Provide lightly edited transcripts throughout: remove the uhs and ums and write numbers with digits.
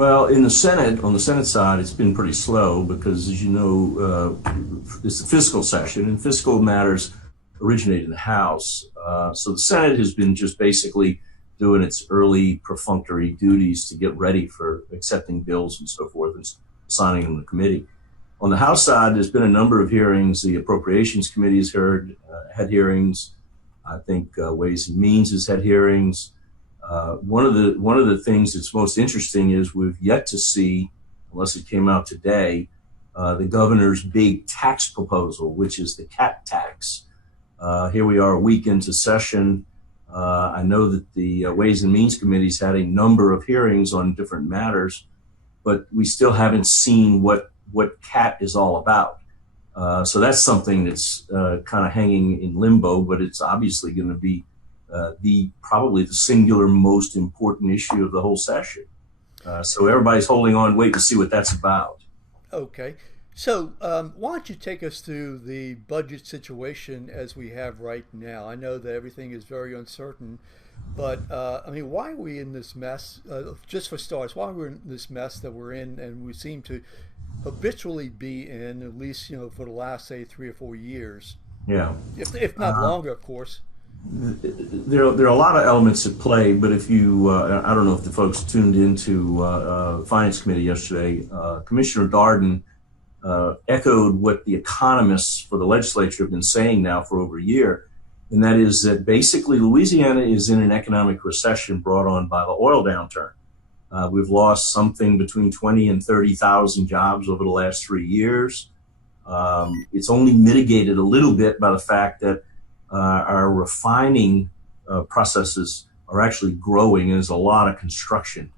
Well, in the Senate, on the Senate side, it's been pretty slow because, as you know, it's a fiscal session, and fiscal matters originate in the House. So the Senate has been just basically doing its early perfunctory duties to get ready for accepting bills and so forth and signing them in the committee. On the House side, there's been a number of hearings. The Appropriations Committee has had hearings. I think Ways and Means has had hearings. One of the things that's most interesting is we've yet to see, unless it came out today, the governor's big tax proposal, which is the cat tax. Here we are a week into session. I know that the Ways and Means Committee's had a number of hearings on different matters, but we still haven't seen what cat is all about. So that's something that's kind of hanging in limbo, but it's obviously going to be probably the singular most important issue of the whole session. So everybody's holding on, waiting to see what that's about. Okay. So, why don't you take us through the budget situation as we have right now? I know that everything is very uncertain, but I mean, why are we in this mess? Just for starters, why are we in this mess that we're in, and we seem to habitually be in, at least for the last, say, 3 or 4 years, Yeah. if not longer, of course. There are a lot of elements at play, but if you, I don't know if the folks tuned into Finance Committee yesterday, Commissioner Darden echoed what the economists for the legislature have been saying now for over a year, and that is that basically Louisiana is in an economic recession brought on by the oil downturn. We've lost something between 20 and 30,000 jobs over the last 3 years. It's only mitigated a little bit by the fact that our refining processes are actually growing, and there's a lot of construction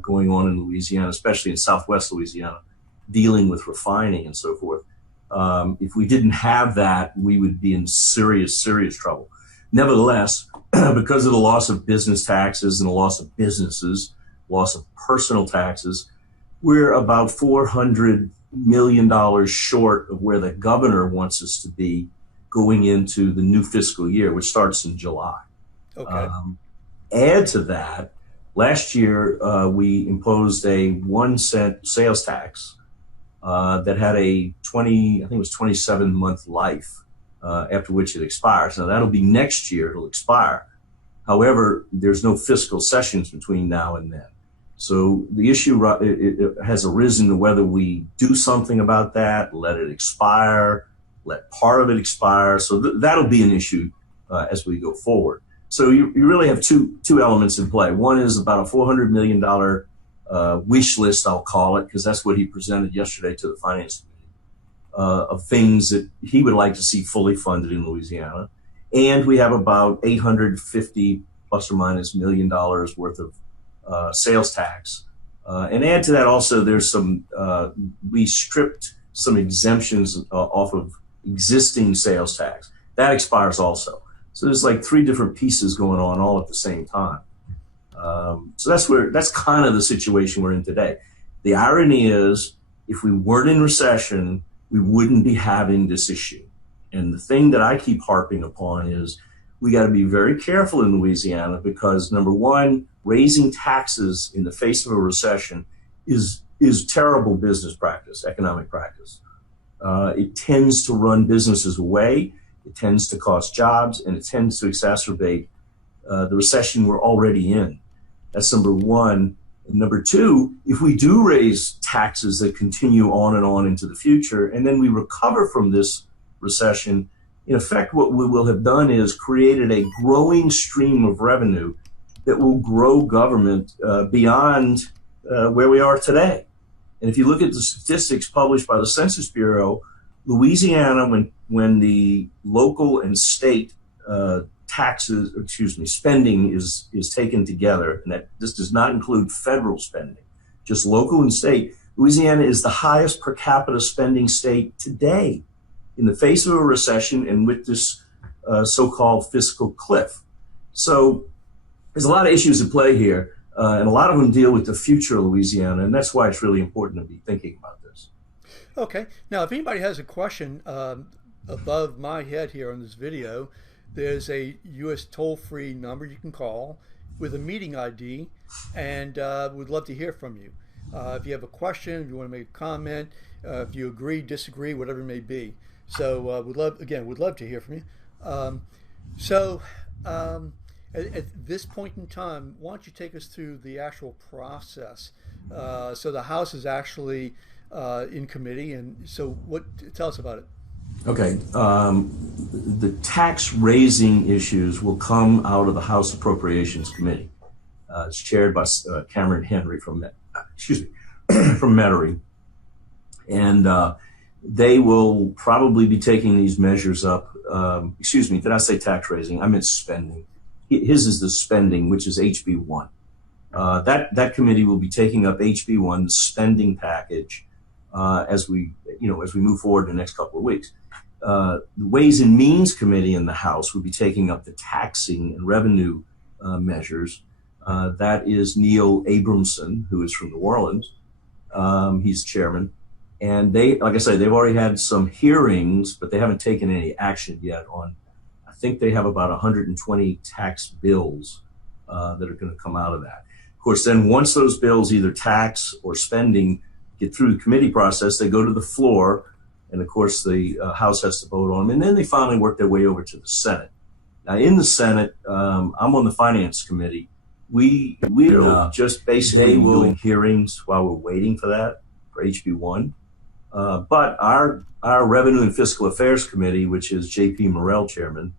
going on in Louisiana, especially in Southwest Louisiana, dealing with refining and so forth. If we didn't have that, we would be in serious, serious trouble. Nevertheless, because of the loss of business taxes and the loss of businesses, loss of personal taxes, we're about $400 million short of where the governor wants us to be going into the new fiscal year, which starts in July. Okay. Add to that, last year we imposed a 1 cent sales tax that had a 27-month life, after which it expires. Now that'll be next year, it'll expire. However, there's no fiscal sessions between now and then. So the issue it has arisen to whether we do something about that, let it expire, let part of it expire. So that'll be an issue as we go forward. So you really have two elements in play. One is about a $400 million wish list, I'll call it, because that's what he presented yesterday to the Finance Committee, of things that he would like to see fully funded in Louisiana. And we have about 850 plus or minus $1 million worth of sales tax. And add to that also, there's some, we stripped some exemptions off of existing sales tax. That expires also. So there's like 3 different pieces going on all at the same time. So that's kind of the situation we're in today. The irony is, if we weren't in recession, we wouldn't be having this issue. And the thing that I keep harping upon is we got to be very careful in Louisiana because, number one, raising taxes in the face of a recession is terrible business practice, economic practice. It tends to run businesses away, it tends to cost jobs, and it tends to exacerbate the recession we're already in. That's number one. And number two, if we do raise taxes that continue on and on into the future, and then we recover from this recession, in effect, what we will have done is created a growing stream of revenue that will grow government beyond where we are today. And if you look at the statistics published by the Census Bureau, Louisiana, when the local and state spending is taken together, and that this does not include federal spending, just local and state, Louisiana is the highest per capita spending state today in the face of a recession and with this so-called fiscal cliff. So there's a lot of issues at play here, and a lot of them deal with the future of Louisiana, and that's why it's really important to be thinking about this. Okay. Now, if anybody has a question above my head here on this video, there's a U.S. toll-free number you can call with a meeting ID, and we'd love to hear from you. If you have a question, if you want to make a comment, if you agree, disagree, whatever it may be. So we'd love to hear from you. Um, so at this point in time, why don't you take us through the actual process? So the House is actually in committee, and so tell us about it. Okay. The tax raising issues will come out of the House Appropriations Committee. It's chaired by Cameron Henry excuse me, from Metairie. And they will probably be taking these measures up. Excuse me, did I say tax raising? I meant spending. His is the spending, which is HB1. That committee will be taking up HB1, the spending package, as we move forward in the next couple of weeks. The Ways and Means Committee in the House will be taking up the taxing and revenue measures. That is Neil Abramson, who is from New Orleans. He's chairman. And they, like I say, they've already had some hearings, but they haven't taken any action yet on, I think they have about 120 tax bills that are going to come out of that. Of course, then once those bills, either tax or spending, get through the committee process, they go to the floor. And of course, the House has to vote on them. And then they finally work their way over to the Senate. Now, in the Senate, I'm on the Finance Committee. We are just basically doing hearings while we're waiting for that, for HB1. But our Revenue and Fiscal Affairs Committee, which is J.P. Morrell chairman,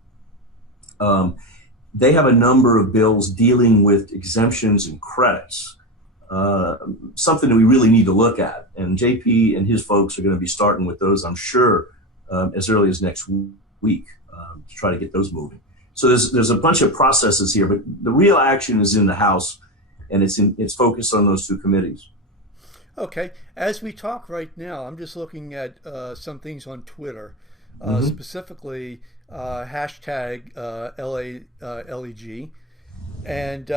they have a number of bills dealing with exemptions and credits, something that we really need to look at. And J.P. and his folks are going to be starting with those, I'm sure, as early as next week to try to get those moving. So there's a bunch of processes here, but the real action is in the House, and it's focused on those two committees. Okay, as we talk right now, I'm just looking at some things on Twitter, specifically hashtag LEG. And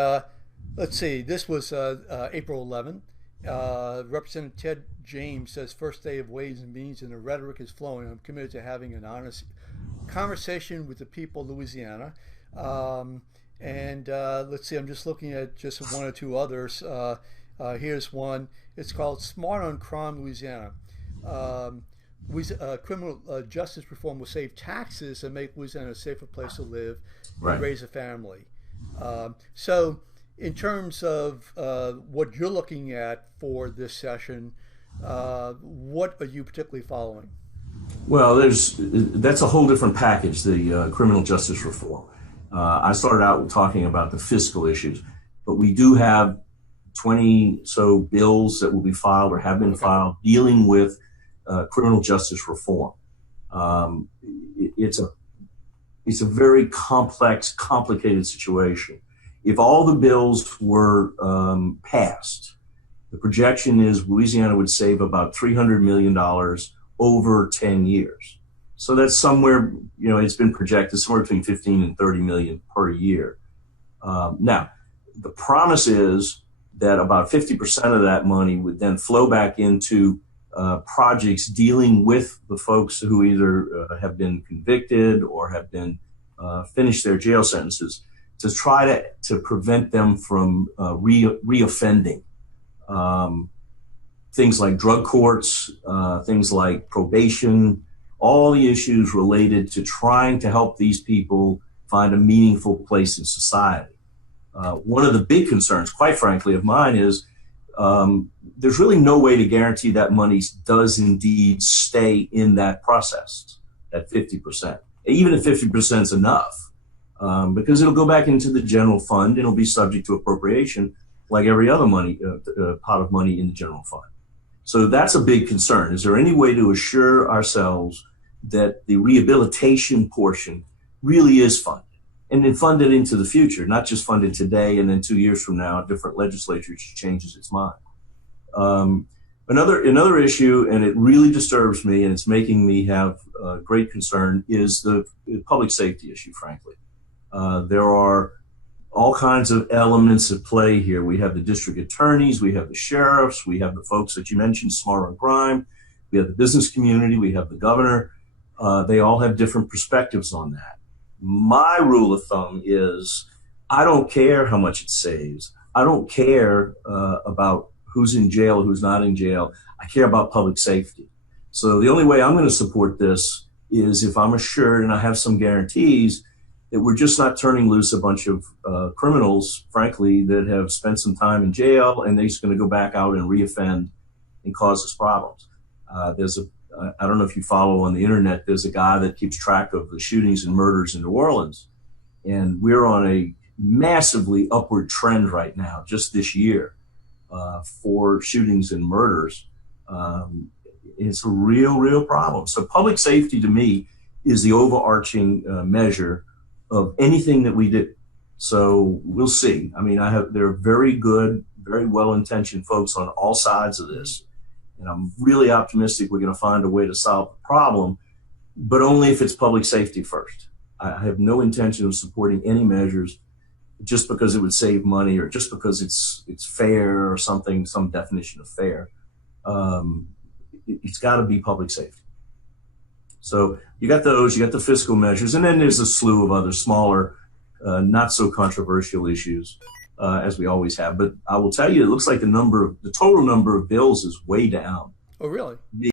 let's see, this was April 11th. Representative Ted James says, first day of Ways and Means and the rhetoric is flowing. I'm committed to having an honest conversation with the people of Louisiana. And let's see, I'm just looking at just one or two others. Here's one. It's called Smart on Crime Louisiana. Criminal justice reform will save taxes and make Louisiana a safer place to live and raise a family. So in terms of what you're looking at for this session, what are you particularly following? Well, that's a whole different package, the criminal justice reform. I started out talking about the fiscal issues, but we do have 20 so bills that will be filed or have been filed dealing with criminal justice reform. It's a very complex, complicated situation. If all the bills were passed, the projection is Louisiana would save about $300 million over 10 years. So that's somewhere, it's been projected somewhere between 15 and 30 million per year. Now, the promise is that about 50% of that money would then flow back into projects dealing with the folks who either have been convicted or have been finished their jail sentences, to try to prevent them from reoffending. Things like drug courts, things like probation, all the issues related to trying to help these people find a meaningful place in society. One of the big concerns, quite frankly, of mine is there's really no way to guarantee that money does indeed stay in that process, that 50%. Even if 50% is enough, because it'll go back into the general fund and it'll be subject to appropriation like every other pot of money in the general fund. So that's a big concern. Is there any way to assure ourselves that the rehabilitation portion really is funded and then funded into the future, not just funded today and then 2 years from now, a different legislature changes its mind? Another issue, and it really disturbs me and it's making me have great concern, is the public safety issue, frankly. There are all kinds of elements at play here. We have the district attorneys, we have the sheriffs, we have the folks that you mentioned, Smart on Crime, we have the business community, we have the governor. They all have different perspectives on that. My rule of thumb is I don't care how much it saves. I don't care about who's in jail, who's not in jail. I care about public safety. So the only way I'm going to support this is if I'm assured and I have some guarantees that we're just not turning loose a bunch of criminals, frankly, that have spent some time in jail and they're just going to go back out and reoffend and cause us problems. I don't know if you follow on the internet, there's a guy that keeps track of the shootings and murders in New Orleans. And we're on a massively upward trend right now, just this year, for shootings and murders. It's a real problem. So public safety to me is the overarching measure of anything that we do. So we'll see. I mean, there are very good, very well-intentioned folks on all sides of this. And I'm really optimistic we're going to find a way to solve the problem, but only if it's public safety first. I have no intention of supporting any measures just because it would save money or just because it's fair or something, some definition of fair. It's got to be public safety. So you got those, you got the fiscal measures, and then there's a slew of other smaller, not so controversial issues, as we always have. But I will tell you, it looks like the total number of bills is way down. Oh, really?